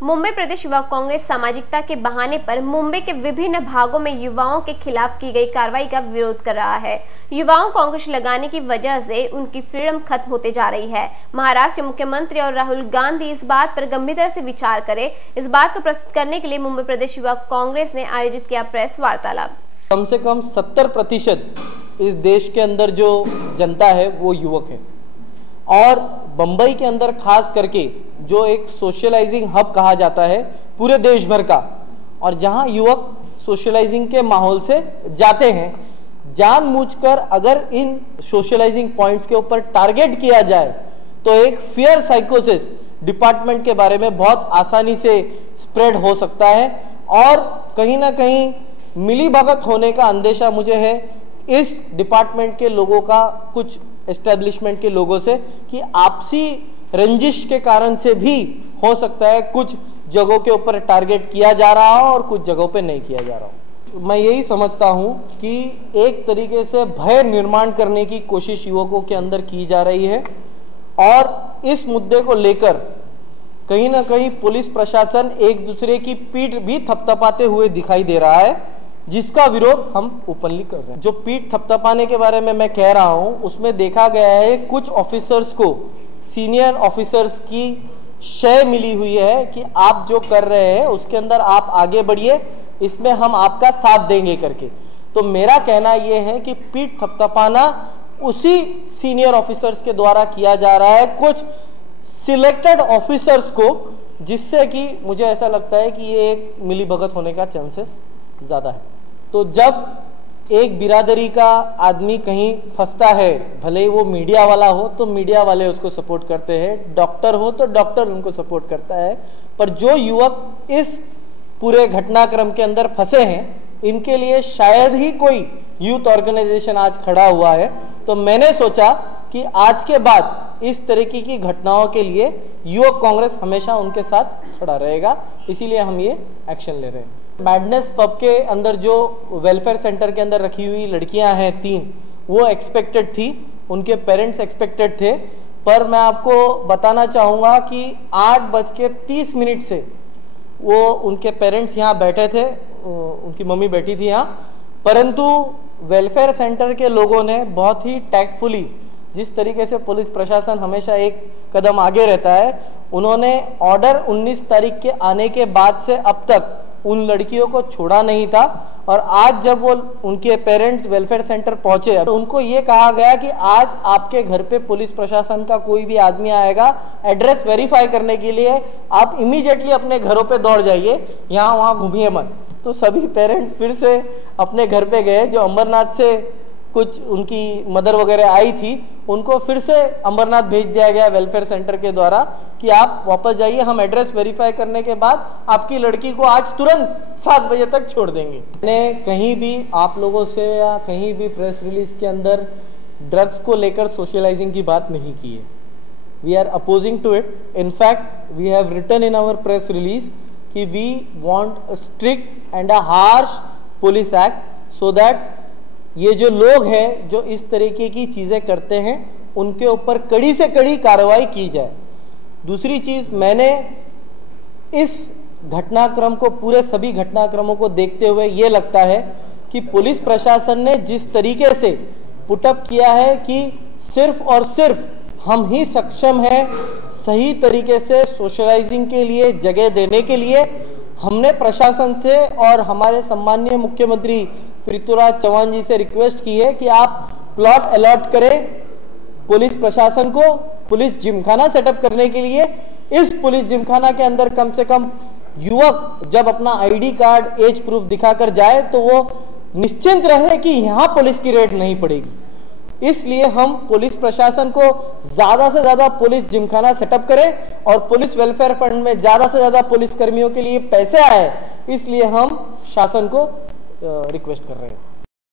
मुंबई प्रदेश युवा कांग्रेस सामाजिकता के बहाने पर मुंबई के विभिन्न भागों में युवाओं के खिलाफ की गई कार्रवाई का विरोध कर रहा है। युवाओं को अंकुश लगाने की वजह से उनकी फ्रीडम खत्म होते जा रही है। महाराष्ट्र के मुख्यमंत्री और राहुल गांधी इस बात पर गंभीरता से विचार करें। इस बात को प्रस्तुत करने के लिए मुंबई प्रदेश युवा कांग्रेस ने आयोजित किया प्रेस वार्तालाप। कम से कम 70% इस देश के अंदर जो जनता है वो युवक है और बंबई के अंदर खास करके जो एक सोशलाइजिंग हब कहा जाता है पूरे देश भर का, और जहां युवक सोशलाइजिंग के माहौल से जाते हैं, जानबूझकर अगर इन सोशलाइजिंग पॉइंट्स के ऊपर टारगेट किया जाए तो एक फियर साइकोसिस डिपार्टमेंट के बारे में बहुत आसानी से स्प्रेड हो सकता है और कहीं ना कहीं मिलीभगत होने का अंदेशा मुझे है इस डिपार्टमेंट के लोगों का, कुछ एस्टेब्लिशमेंट के लोगों से, कि आपसी रंजिश के कारण से भी हो सकता है कुछ जगहों के ऊपर टारगेट किया जा रहा हो और कुछ जगहों पे नहीं किया जा रहा हो। मैं यही समझता हूं कि एक तरीके से भय निर्माण करने की कोशिश युवकों के अंदर की जा रही है और इस मुद्दे को लेकर कहीं ना कहीं पुलिस प्रशासन एक दूसरे की पीठ भी थपथपाते हुए दिखाई दे रहा है, जिसका विरोध हम ओपनली कर रहे हैं। जो पीठ थपथपाने के बारे में मैं कह रहा हूं उसमें देखा गया है कुछ ऑफिसर्स को, सीनियर ऑफिसर्स की शय मिली हुई है कि आप जो कर रहे हैं उसके अंदर आप आगे बढ़िए, इसमें हम आपका साथ देंगे करके। तो मेरा कहना यह है कि पीठ थपथपाना उसी सीनियर ऑफिसर्स के द्वारा किया जा रहा है, कुछ सिलेक्टेड ऑफिसर्स को, जिससे कि मुझे ऐसा लगता है कि ये एक मिलीभगत होने का चांसेस ज्यादा है। तो जब एक बिरादरी का आदमी कहीं फंसता है, भले ही वो मीडिया वाला हो तो मीडिया वाले उसको सपोर्ट करते हैं, डॉक्टर हो तो डॉक्टर उनको सपोर्ट करता है, पर जो युवक इस पूरे घटनाक्रम के अंदर फंसे हैं इनके लिए शायद ही कोई यूथ ऑर्गेनाइजेशन आज खड़ा हुआ है। तो मैंने सोचा कि आज के बाद इस तरीके की घटनाओं के लिए युवक कांग्रेस हमेशा उनके साथ खड़ा रहेगा, इसीलिए हम ये एक्शन ले रहे हैं। मैडनेस पब के अंदर जो वेलफेयर सेंटर के अंदर रखी हुई लड़कियां हैं 3, वो एक्सपेक्टेड थी, उनके पेरेंट्स एक्सपेक्टेड थे, पर मैं आपको बताना चाहूँगा कि 8:30 से वो उनके पेरेंट्स यहाँ बैठे थे, उनकी मम्मी बैठी थी यहाँ, परंतु वेलफेयर सेंटर के लोगों ने बहुत ही टैक्टफुली, जिस तरीके से पुलिस प्रशासन हमेशा एक कदम आगे रहता है, उन्होंने ऑर्डर 19 तारीख के आने के बाद से अब तक उन लड़कियों को छोड़ा नहीं था। और आज जब वो उनके पेरेंट्स वेलफेयर सेंटर पहुंचे, उनको ये कहा गया कि आज आपके घर पे पुलिस प्रशासन का कोई भी आदमी आएगा एड्रेस वेरीफाई करने के लिए, आप इमीडिएटली अपने घरों पे दौड़ जाइए, यहाँ वहाँ घूमिए मत। तो सभी पेरेंट्स फिर से अपने घर पे गए। जो अमरनाथ से कुछ उनकी मदर वगैरह आई थी, उनको फिर से अमरनाथ भेज दिया गया वेलफेयर सेंटर के द्वारा कि आप वापस जाइए, हम एड्रेस वेरीफाई करने के बाद आपकी लड़की को आज तुरंत 7 बजे तक छोड़ देंगे। मैंने कहीं भी आप लोगों से या कहीं भी प्रेस रिलीज के अंदर ड्रग्स को लेकर सोशलाइजिंग की बात नहीं की है। We are opposing to it. In fact we have written in our press release कि we want a strict and a harsh police act, so that ये जो लोग हैं जो इस तरीके की चीजें करते हैं उनके ऊपर कड़ी से कड़ी कार्रवाई की जाए। दूसरी चीज, मैंने इस घटनाक्रम को, पूरे सभी घटनाक्रमों को देखते हुए ये लगता है कि पुलिस प्रशासन ने जिस तरीके से पुटअप किया है कि सिर्फ और सिर्फ हम ही सक्षम हैं सही तरीके से सोशलाइजिंग के लिए जगह देने के लिए, हमने प्रशासन से और हमारे सम्माननीय मुख्यमंत्री पृथ्वीराज चौहान जी से रिक्वेस्ट की है कि आप प्लॉट अलॉट करें पुलिस प्रशासन को, पुलिस जिमखाना सेटअप करने के लिए। इस पुलिस जिमखाना के अंदर कम से कम युवक जब अपना आईडी कार्ड, एज प्रूफ दिखाकर जाए तो वो निश्चिंत रहे कि यहां पुलिस की रेड नहीं पड़ेगी। इसलिए हम पुलिस प्रशासन को ज्यादा से ज्यादा पुलिस जिमखाना सेटअप करें और पुलिस वेलफेयर फंड में ज्यादा से ज्यादा पुलिस कर्मियों के लिए पैसे आए, इसलिए हम शासन को रिक्वेस्ट कर रहे हैं।